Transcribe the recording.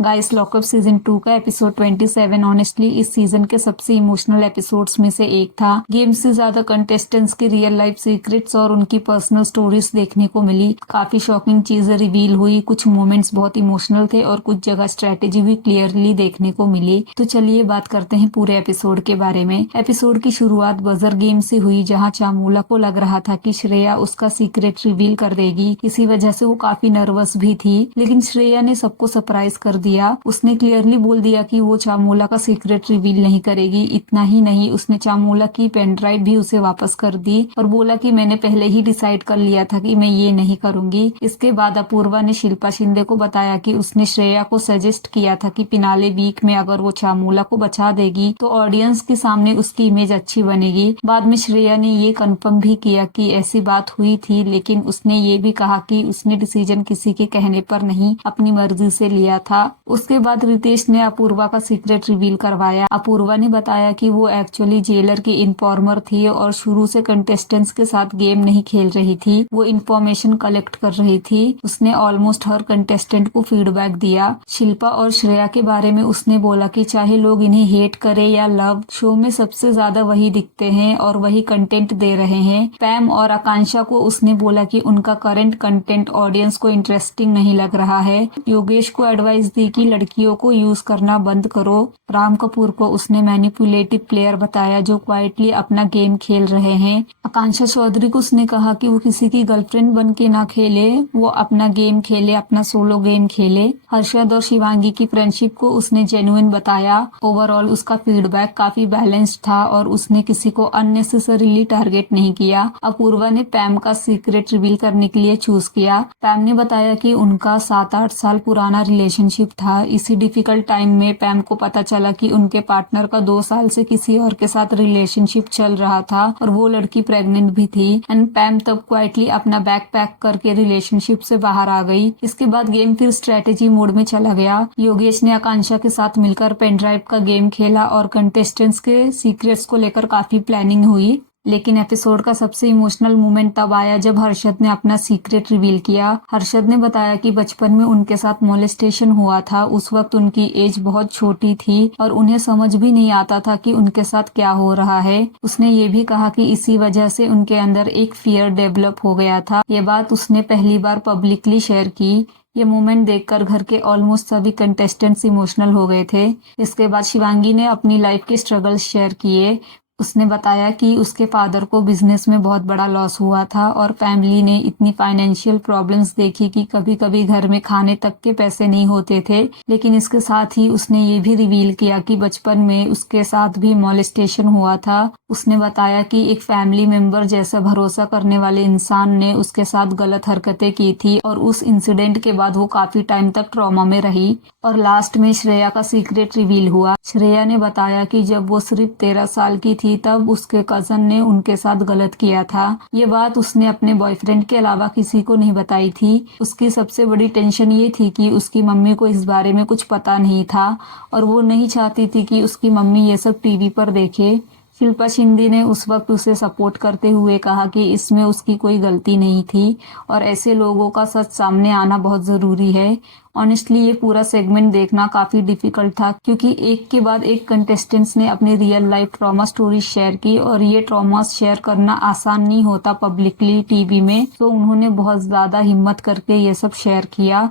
Guys lockup season 2 का episode 27 honestly इस season के सबसे इमोशनल एपिसोड्स में से एक था। गेम से ज्यादा कंटेस्टेंट्स की रियल लाइफ सीक्रेट्स और उनकी पर्सनल स्टोरीज देखने को मिली। काफी शॉकिंग चीजें रिवील हुई, कुछ मोमेंट्स बहुत इमोशनल थे और कुछ जगह स्ट्रेटेजी भी क्लियरली देखने को मिली। तो चलिए बात करते हैं पूरे एपिसोड के बारे में। एपिसोड की शुरुआत बजर गेम से हुई, जहाँ चामूला को लग रहा था कि श्रेया उसका सीक्रेट रिवील कर देगी। इसी वजह से वो काफी नर्वस भी थी, लेकिन श्रेया ने सबको सरप्राइज कर दिया। उसने क्लियरली बोल दिया कि वो चामूला का सीक्रेट रिवील नहीं करेगी। इतना ही नहीं, उसने चामूला की पेन ड्राइव भी उसे वापस कर दी और बोला कि मैंने पहले ही डिसाइड कर लिया था कि मैं ये नहीं करूंगी। इसके बाद अपूर्वा ने शिल्पा शिंदे को बताया कि उसने श्रेया को सजेस्ट किया था कि फिनाले वीक में अगर वो चामूला को बचा देगी तो ऑडियंस के सामने उसकी इमेज अच्छी बनेगी। बाद में श्रेया ने ये कंफर्म भी किया कि ऐसी बात हुई थी, लेकिन उसने ये भी कहा कि उसने डिसीजन किसी के कहने पर नहीं, अपनी मर्जी से लिया था। उसके बाद रितेश ने अपूर्वा का सीक्रेट रिवील करवाया। अपूर्वा ने बताया कि वो एक्चुअली जेलर की इन्फॉर्मर थी और शुरू से कंटेस्टेंट्स के साथ गेम नहीं खेल रही थी, वो इन्फॉर्मेशन कलेक्ट कर रही थी। उसने ऑलमोस्ट हर कंटेस्टेंट को फीडबैक दिया। शिल्पा और श्रेया के बारे में उसने बोला कि चाहे लोग इन्हें हेट करे या लव, शो में सबसे ज्यादा वही दिखते हैं और वही कंटेंट दे रहे हैं। पैम और आकांक्षा को उसने बोला कि उनका करंट कंटेंट ऑडियंस को इंटरेस्टिंग नहीं लग रहा है। योगेश को एडवाइस दी कि लड़कियों को यूज करना बंद करो। राम कपूर को उसने मैनिपुलेटिव प्लेयर बताया जो क्वाइटली अपना गेम खेल रहे हैं। आकांक्षा चौधरी को उसने कहा कि वो किसी की गर्लफ्रेंड बन के ना खेले, वो अपना गेम खेले, अपना सोलो गेम खेले। हर्षद और शिवांगी की फ्रेंडशिप को उसने जेन्युइन बताया। ओवरऑल उसका फीडबैक काफी बैलेंस्ड था और उसने किसी को अननेसेसरीली टारगेट नहीं किया। अपूर्वा ने पैम का सीक्रेट रिवील करने के लिए चूज किया। पैम ने बताया कि उनका 7-8 साल पुराना रिलेशनशिप था। इसी डिफिकल्ट टाइम में पैम को पता चला कि उनके पार्टनर का 2 साल से किसी और के साथ रिलेशनशिप चल रहा था और वो लड़की प्रेग्नेंट भी थी। एंड पैम तब क्वाइटली अपना बैग पैक करके रिलेशनशिप से बाहर आ गई। इसके बाद गेम फिर स्ट्रेटेजी मोड में चला गया। योगेश ने आकांक्षा के साथ मिलकर पेन ड्राइव का गेम खेला और कंटेस्टेंट्स के सीक्रेट्स को लेकर काफी प्लानिंग हुई। लेकिन एपिसोड का सबसे इमोशनल मोमेंट तब आया जब हर्षद ने अपना सीक्रेट रिवील किया। हर्षद ने बताया कि बचपन में उनके साथ मोलेस्टेशन हुआ था। उस वक्त उनकी एज बहुत छोटी थी और उन्हें समझ भी नहीं आता था कि उनके साथ क्या हो रहा है। उसने ये भी कहा कि इसी वजह से उनके अंदर एक फियर डेवलप हो गया था। ये बात उसने पहली बार पब्लिकली शेयर की। ये मोमेंट देखकर घर के ऑलमोस्ट सभी कंटेस्टेंट्स इमोशनल हो गए थे। इसके बाद शिवांगी ने अपनी लाइफ के स्ट्रगल्स शेयर किए। उसने बताया कि उसके फादर को बिजनेस में बहुत बड़ा लॉस हुआ था और फैमिली ने इतनी फाइनेंशियल प्रॉब्लम्स देखी कि कभी कभी घर में खाने तक के पैसे नहीं होते थे। लेकिन इसके साथ ही उसने ये भी रिवील किया कि बचपन में उसके साथ भी मोलेस्टेशन हुआ था। उसने बताया कि एक फैमिली मेंबर जैसा भरोसा करने वाले इंसान ने उसके साथ गलत हरकतें की थी और उस इंसिडेंट के बाद वो काफी टाइम तक ट्रॉमा में रही। और लास्ट में श्रेया का सीक्रेट रिवील हुआ। श्रेया ने बताया कि जब वो सिर्फ 13 साल की थी तब उसके कजन ने उनके साथ गलत किया था। ये बात उसने अपने बॉयफ्रेंड के अलावा किसी को नहीं बताई थी। उसकी सबसे बड़ी टेंशन ये थी कि उसकी मम्मी को इस बारे में कुछ पता नहीं था और वो नहीं चाहती थी कि उसकी मम्मी ये सब टीवी पर देखे। शिल्पा शिंदे ने उस वक्त उसे सपोर्ट करते हुए कहा कि इसमें उसकी कोई गलती नहीं थी और ऐसे लोगों का सच सामने आना बहुत जरूरी है। ऑनेस्टली ये पूरा सेगमेंट देखना काफी डिफिकल्ट था क्योंकि एक के बाद एक कंटेस्टेंट्स ने अपनी real life trauma story share की और ये ट्रॉमा शेयर करना आसान नहीं होता पब्लिकली टीवी में। तो उन्होंने बहुत ज्यादा हिम्मत करके ये सब शेयर किया।